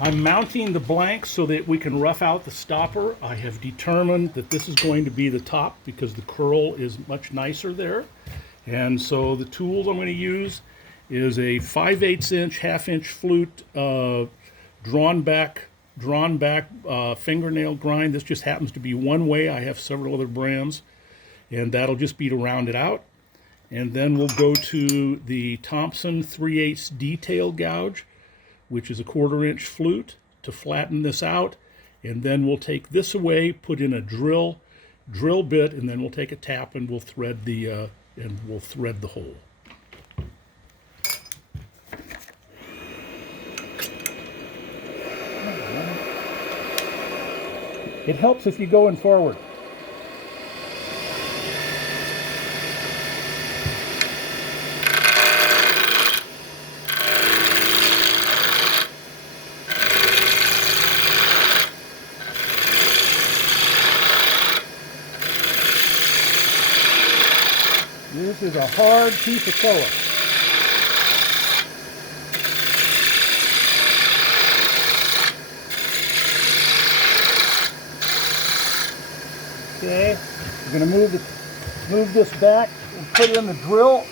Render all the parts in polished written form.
I'm mounting the blank so that we can rough out the stopper. I have determined that this is going to be the top because the curl is much nicer there. And so the tools I'm going to use is a 5/8 inch, half-inch flute drawn back fingernail grind. This just happens to be one way. I have several other brands, and that'll just be to round it out. And then we'll go to the Thompson 3/8 detail gouge, which is a 1/4 inch flute, to flatten this out. And then we'll take this away, put in a drill bit, and then we'll take a tap and we'll thread the hole. It helps if you go in forward. This is a hard piece of color. Okay, we're going to move this back and put in the drill.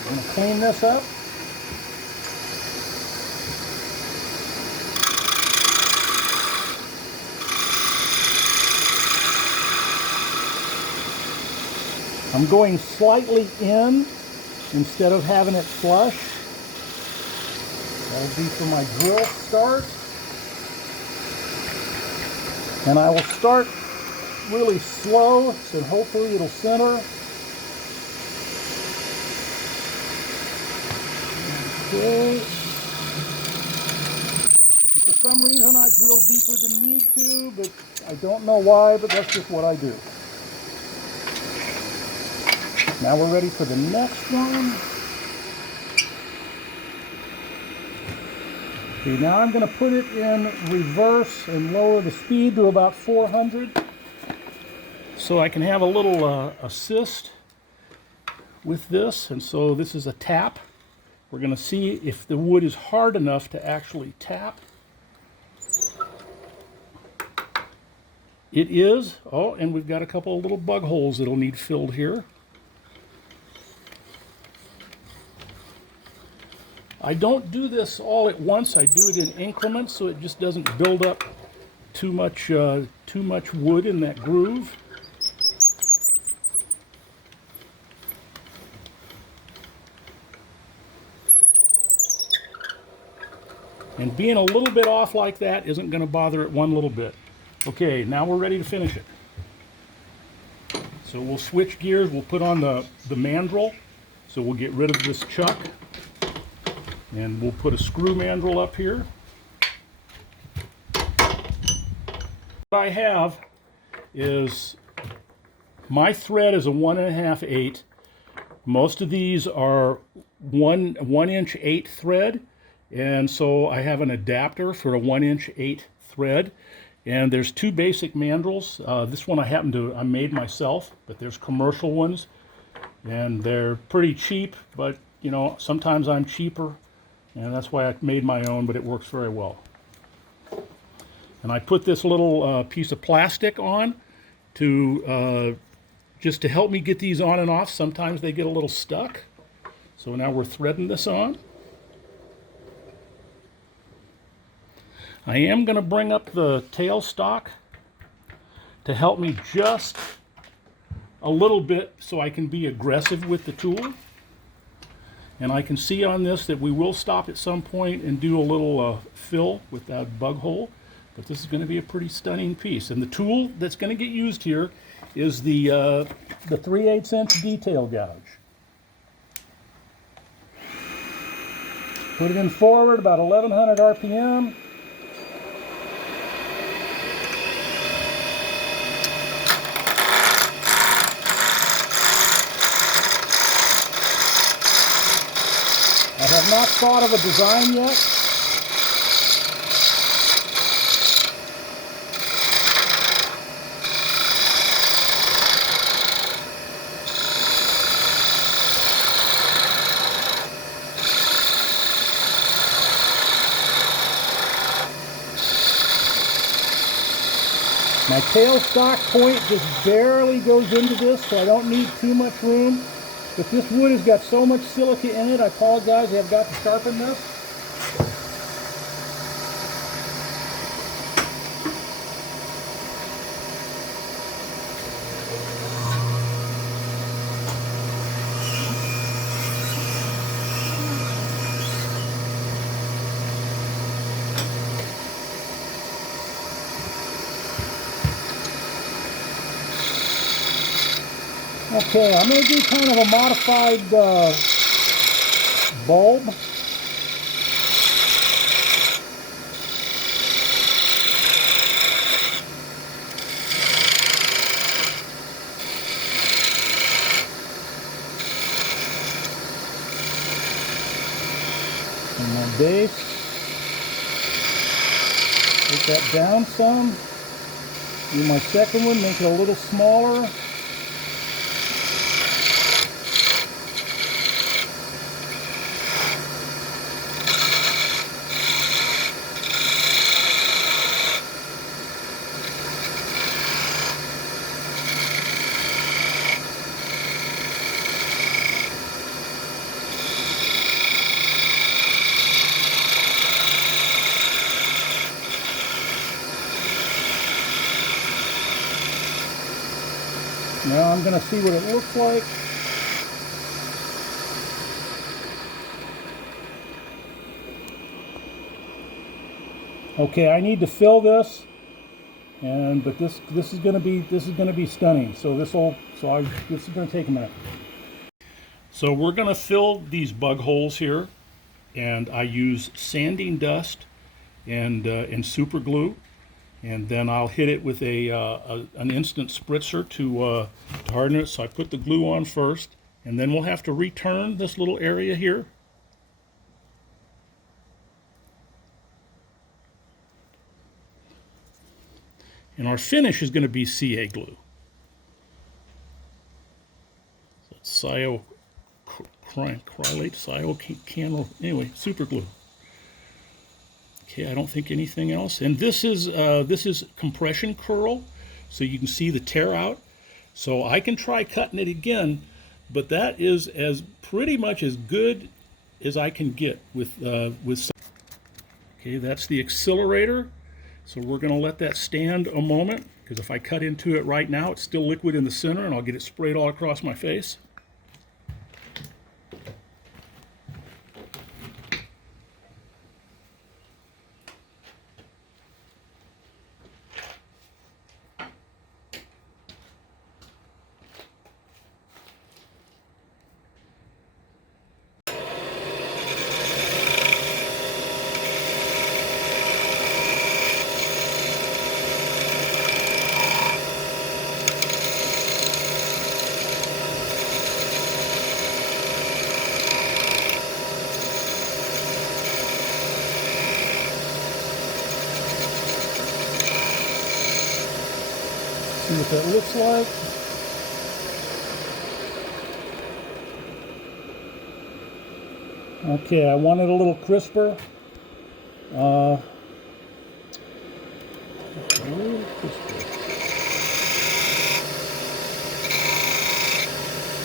I'm going to clean this up. I'm going slightly in instead of having it flush. That'll be for my drill start. And I will start really slow, so hopefully it'll center. Okay. And for some reason I drill deeper than need to, but I don't know why, but that's just what I do. Now we're ready for the next one. Okay, now I'm going to put it in reverse and lower the speed to about 400 so I can have a little assist with this. And so this is a tap. We're going to see if the wood is hard enough to actually tap. It is. Oh, and we've got a couple of little bug holes that'll need filled here. I don't do this all at once. I do it in increments so it just doesn't build up too much wood in that groove. And being a little bit off like that isn't going to bother it one little bit. Okay, now we're ready to finish it. So we'll switch gears. We'll put on the mandrel. So we'll get rid of this chuck. And we'll put a screw mandrel up here. What I have is my thread is a 1.5/8. Most of these are 1'8" thread, and so I have an adapter for a 1'8" thread. And there's two basic mandrels. This one I made myself, but there's commercial ones, and they're pretty cheap. But you know, sometimes I'm cheaper. And that's why I made my own, but it works very well. And I put this little piece of plastic on to just to help me get these on and off. Sometimes they get a little stuck. So now we're threading this on. I am going to bring up the tailstock to help me just a little bit so I can be aggressive with the tool. And I can see on this that we will stop at some point and do a little fill with that bug hole. But this is going to be a pretty stunning piece. And the tool that's going to get used here is the 3/8 inch detail gouge. Put it in forward about 1100 RPM. I have not thought of a design yet. My tailstock point just barely goes into this, so I don't need too much room. But this wood has got so much silica in it, I apologize, I've got to sharpen this. Okay, I'm going to do kind of a modified bulb. And my base. Take that down some. Do my second one, make it a little smaller. Now I'm going to see what it looks like. Okay, I need to fill this, but this is going to be stunning. So this is going to take a minute. So we're going to fill these bug holes here, and I use sanding dust and super glue. And then I'll hit it with an instant spritzer to harden it. So I put the glue on first, and then we'll have to return this little area here. And our finish is going to be CA glue. So it's anyway, super glue. Okay, I don't think anything else. And this is compression curl, so you can see the tear out. So I can try cutting it again, but that is pretty much as good as I can get with. Okay, that's the accelerator. So we're going to let that stand a moment, because if I cut into it right now, it's still liquid in the center, and I'll get it sprayed all across my face. See what that looks like. Okay, I want it a little crisper. A little crisper.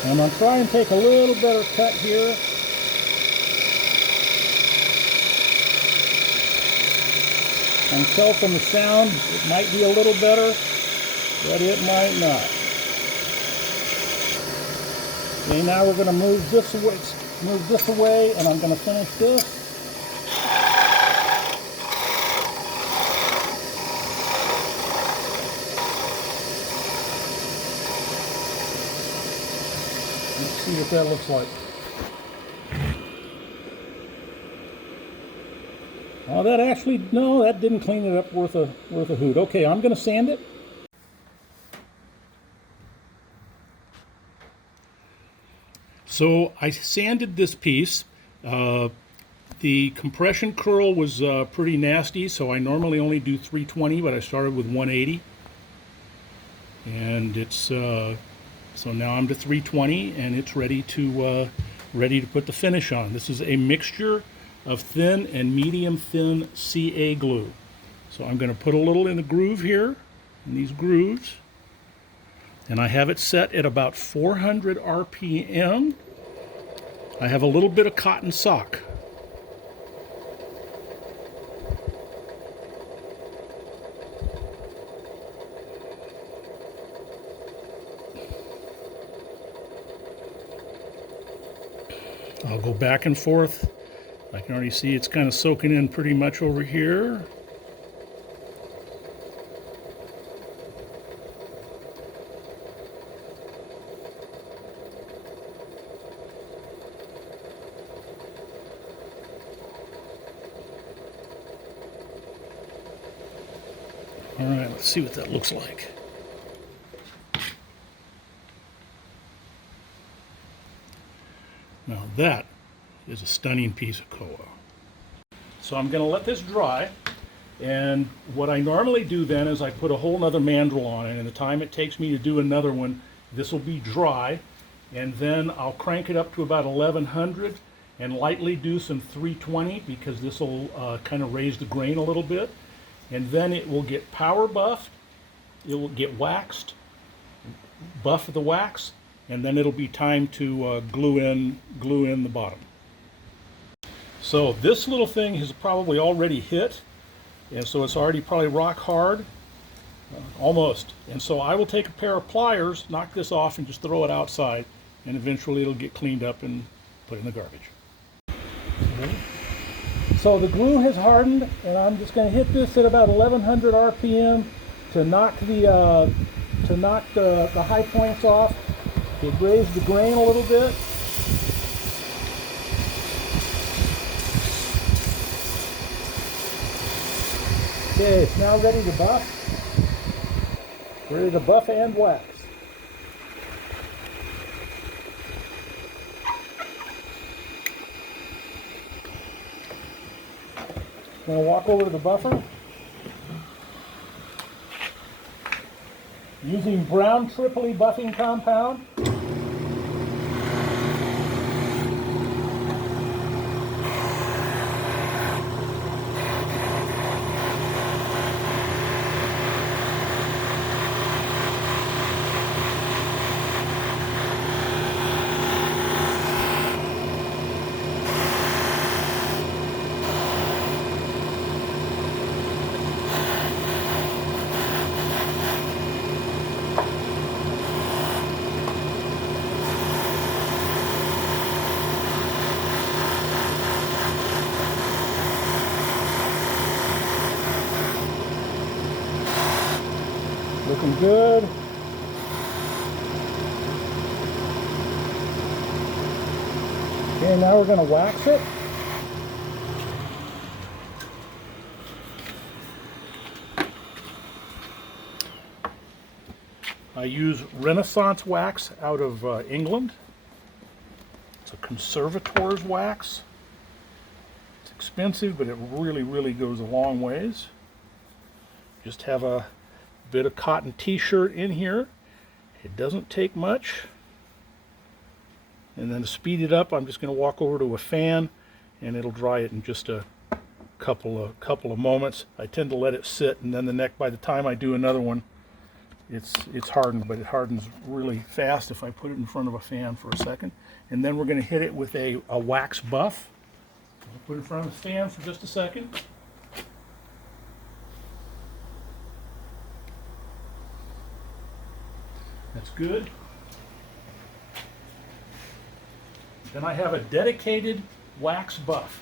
I'm going to try and take a little better cut here. I can tell from the sound it might be a little better, but it might not. Okay, now we're going to move this away, and I'm going to finish this. Let's see what that looks like. Oh, that didn't clean it up worth a hoot. Okay, I'm going to sand it. So I sanded this piece. The compression curl was pretty nasty, so I normally only do 320, but I started with 180. And it's so now I'm to 320, and it's ready to put the finish on. This is a mixture of thin and medium thin CA glue. So I'm going to put a little in the groove here, in these grooves. And I have it set at about 400 RPM. I have a little bit of cotton sock. I'll go back and forth. I can already see it's kind of soaking in pretty much over here. All right, let's see what that looks like. Now that is a stunning piece of koa. So I'm going to let this dry, and what I normally do then is I put a whole nother mandrel on it, and the time it takes me to do another one, this will be dry, and then I'll crank it up to about 1100 and lightly do some 320 because this will kind of raise the grain a little bit, and then it will get power buffed, it will get waxed, buff the wax, and then it'll be time to glue in the bottom. So this little thing has probably already hit, and so it's already probably rock hard, almost. And so I will take a pair of pliers, knock this off, and just throw it outside, and eventually it'll get cleaned up and put in the garbage. Okay. So the glue has hardened, and I'm just going to hit this at about 1100 RPM to knock the high points off. It raised the grain a little bit. Okay, it's now ready to buff. Ready to buff and wax. I'm going to walk over to the buffer. Using brown Tripoli buffing compound. Looking good. Okay, now we're going to wax it. I use Renaissance wax out of England. It's a conservator's wax. It's expensive, but it really, really goes a long ways. Just have a bit of cotton t-shirt in here. It doesn't take much. And then to speed it up, I'm just going to walk over to a fan and it'll dry it in just a couple of moments. I tend to let it sit, and then by the time I do another one, it's hardened, but it hardens really fast if I put it in front of a fan for a second. And then we're going to hit it with a wax buff. I'll put it in front of the fan for just a second. That's good. Then I have a dedicated wax buff.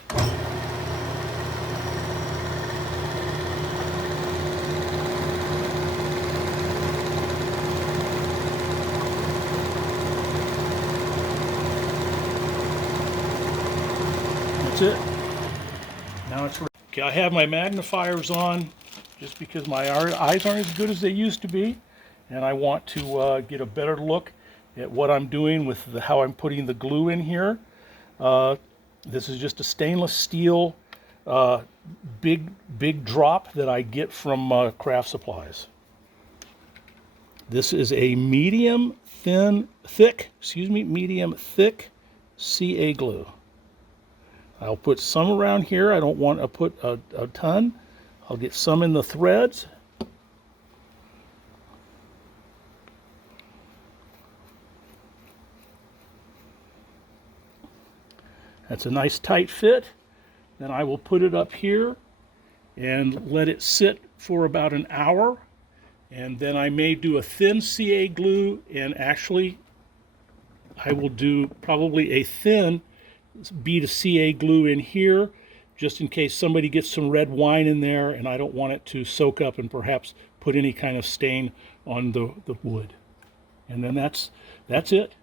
That's it. Now it's ready. Okay, I have my magnifiers on just because my eyes aren't as good as they used to be. And I want to get a better look at what I'm doing with how I'm putting the glue in here. This is just a stainless steel big drop that I get from Craft Supplies. This is a medium thick CA glue. I'll put some around here. I don't want to put a ton. I'll get some in the threads. That's a nice tight fit. Then I will put it up here and let it sit for about an hour. And then I may do a thin CA glue, and actually I will do probably a thin bead of CA glue in here, just in case somebody gets some red wine in there and I don't want it to soak up and perhaps put any kind of stain on the wood. And then that's it.